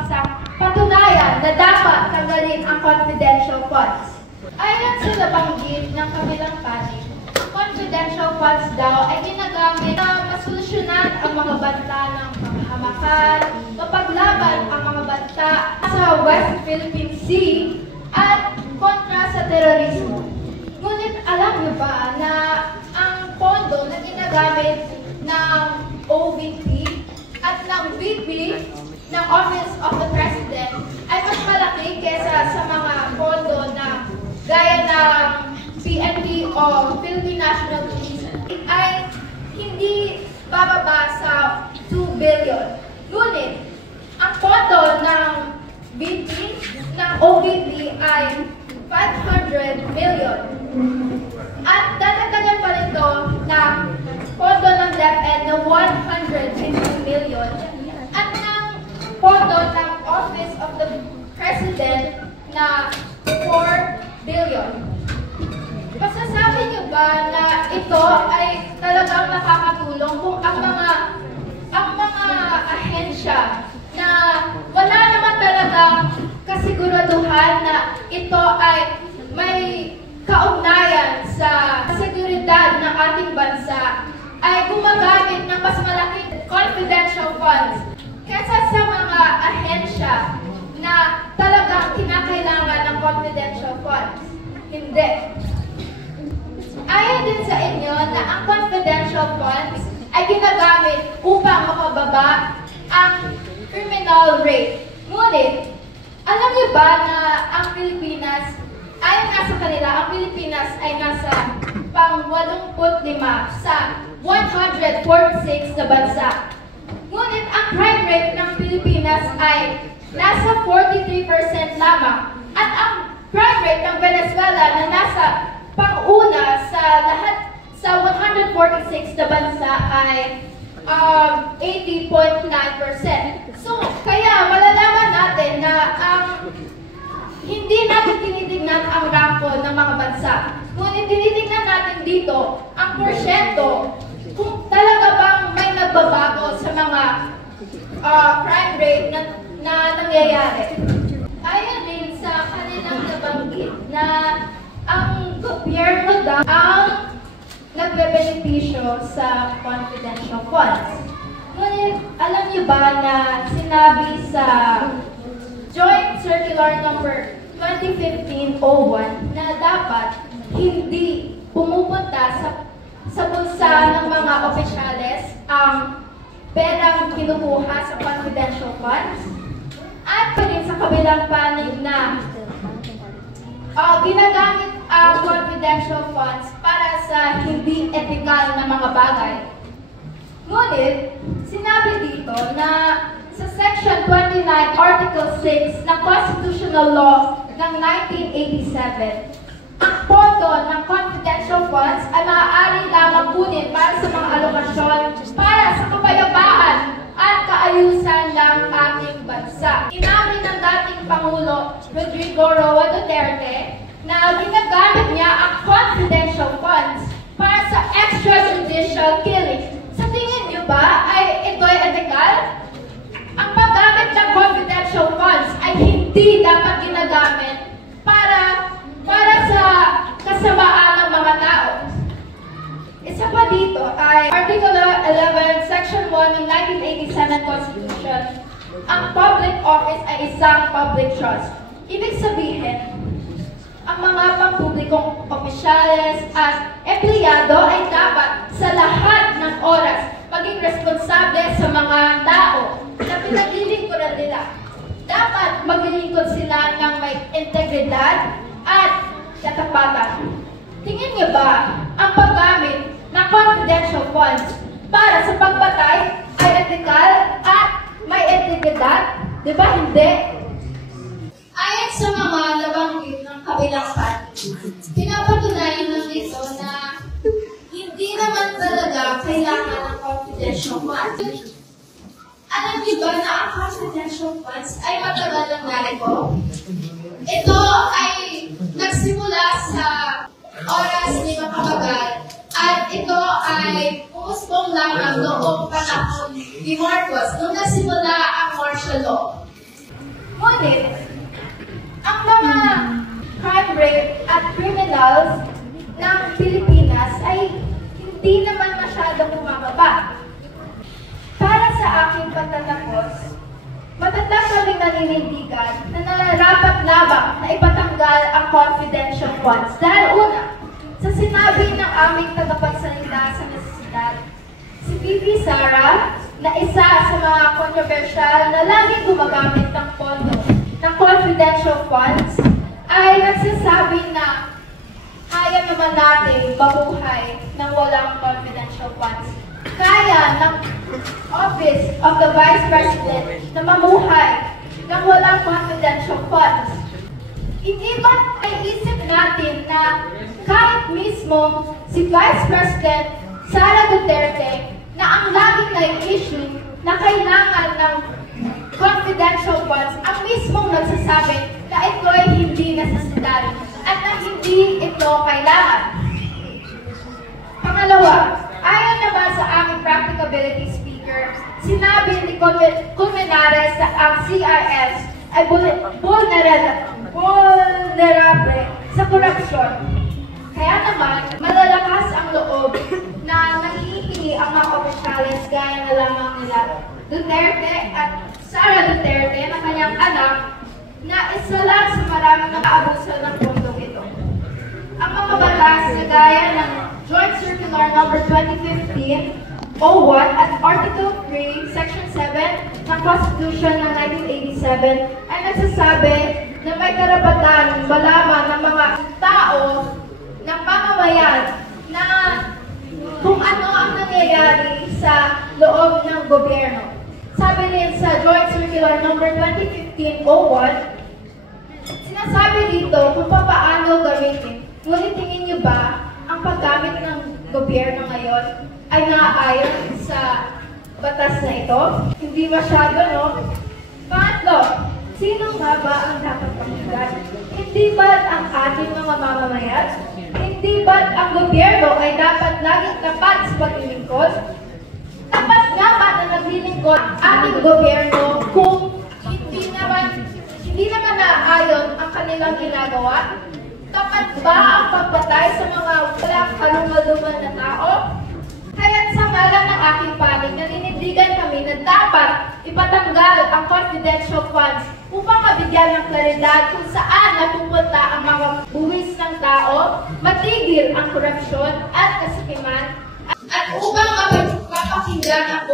paksang patunayan na dapat tanggalin ang confidential funds. Ayon sa nabanggit ng kabilang panig, confidential funds daw ay ginagamit na masolusyonan ang mga banta ng pamahamakan, mapaglaban ang mga banta sa West Philippine Sea at kontra sa terorismo. Ngunit alam niyo ba na ang pondo na ginagamit ng OVP at ng VP ng Office of the President ay mas malaki kesa sa mga pondo na gaya ng PNP o Philippine National Police ay hindi bababa sa 2 billion. Ngunit, ang pondo ng VP ng OVP ay 500 million. At dadagdagan pa nito ng pondo ng DepEd na 150 million at ng pondo ng Office of the President na 4 billion. Masasabi niyo ba na ito ay talagang nakakatulong kung ang mga ahensya na wala naman talagang kasiguraduhan na ito ay may kaugnayan sa seguridad ng ating bansa ay gumagamit ng mas malaking confidential funds kaysa sa mga ahensya na talagang kinakailangan ng confidential funds? Hindi. Ayon din sa inyo na ang confidential funds ay ginagamit upang makababa ang criminal rate. Ngunit, alam niyo ba na ang Pilipinas, ayon nga sa kanila, ang Pilipinas ay nasa pang-85 sa 146 na bansa. Ngunit ang crime rate ng Pilipinas ay nasa 43% lamang at ang crime rate ng Venezuela na nasa pang-una sa lahat sa 146 na bansa ay 80.9%. So, kaya malalaman natin na hindi natin tinitignan ang ranko ng mga bansa. Ngunit tinitignan natin dito ang porsyento kung talaga bang may nagbabago sa mga crime rate na nangyayari. Ayon din sa kanilang nabanggit na ang gobyerno daw ang nagbe-benepisyo sa confidential funds. Ngunit alam niyo ba na sinabi sa Joint Circular Number 2015-01 na dapat hindi pumupunta sa bulsa ng mga opisyales ang perang kinukuha sa confidential funds? At pa din sa kabilang panig na ginagamit ang confidential funds para sa hindi ethical na mga bagay. Ngunit, sinabi dito na sa Section 29, Article 6 ng Constitutional Law ng 1987, ang pondo ng confidential funds ay maaari lamang kunin para sa mga alokasyon para sa kapayapaan at kaayusan ng ating bansa. Inamin ng dating Pangulo Rodrigo Roa Duterte na ginagamit niya ang confidential funds para sa extrajudicial killing. Sa tingin niyo ba ay ito'y ethical? Ang paggamit ng confidential funds ay hindi dapat ginagamit para sa kasamaan ng mga tao. Isa pa dito ay Article 11, Section 1 ng 1987 Constitution. Ang public office ay isang public trust. Ibig sabihin, ang mga pampublikong opisyales at empleyado ay dapat sa lahat ng oras maging responsable sa mga tao na pinaglilingkuran nila. Dapat maglilingkod sila ng may integridad at katapatan. Tingin niyo ba ang paggamit ng confidential funds para sa pagpatay ay ethical at may integridad? Di ba hindi? Ayon sa mga nabanggit ng kabilang panig, pinapatunayan ng ito na hindi naman talaga kailangan ng confidential funds. Alam niyo ba na ang confidential funds ay matagal ng narito? Ito ay nagsimula sa oras ni Macapagal at ito ay umusbong lamang noong panahon ni Marcos nung nasimula ang martial law. Ngunit, ang mga crime rate at criminals ng Pilipinas ay hindi naman masyadong bumababa. Para sa aking pagtatapos, matatak kaming naninindigan na nararapat-labang na ipatanggal ang confidential funds dahil una, sa sinabi ng aming tagapagsalita sa necesidad, si Bibi Sara, na isa sa mga controversial na laging gumagamit ng pondo ng confidential funds, ay nagsasabi na kaya naman natin mabuhay ng walang confidential funds. Kaya ng Office of the Vice President na mamuhay ng walang confidential funds. Hindi ba naisip natin na kahit mismo si Vice President Sara Duterte na ang laging na-issue na kailangan ng confidential funds, ang mismong nagsasabi na ito ay hindi necessary at na hindi ito kailangan. Pangalawa, ayon naman sa aming practicability speaker, sinabi ni Colmenares na ang CRS ay vulnerable sa korupsyon. Kaya naman, malalakas ang loob na nanghihingi ang mga opisyalis gaya na lamang nila Duterte at Sara Duterte na kanyang anak na isa lang sa maraming nakaabuso ng pondong ito. Ang mga batas na gaya ng Joint Circular No. 2015-01 at Article 3, Section 7 ng Constitution ng 1987 ay nagsasabi na may karapatan malaman ng mga tao ng pamamayan na kung ano ang nangyayari sa loob ng gobyerno. Sabi rin sa Joint Circular No. 2015-01, sinasabi dito kung paano gamitin. Ngunit tingin niyo ba ang paggamit ng gobyerno ngayon ay naaayon sa batas na ito? Hindi masyado, no? Pangatlo, sino nga ba ang dapat pakinggan? Hindi ba ang ating mga mamamayan? Hindi ba ang gobyerno ay dapat laging tapat sa paglilingkod? Tapat nga ba na naglilingkod ating gobyerno kung hindi naman naaayon ang kanilang ginagawa? Tapat ba ang pagpatay sa mga walang kalungaluman na tao? Kaya't sa ngalan ng aking panig, naninindigan kami na dapat ipatanggal ang confidential funds upang mabigyan ng klaridad kung saan napupunta ang mga buwis ng tao, matigil ang korupsyon at kasakiman, at upang mapakinggan ang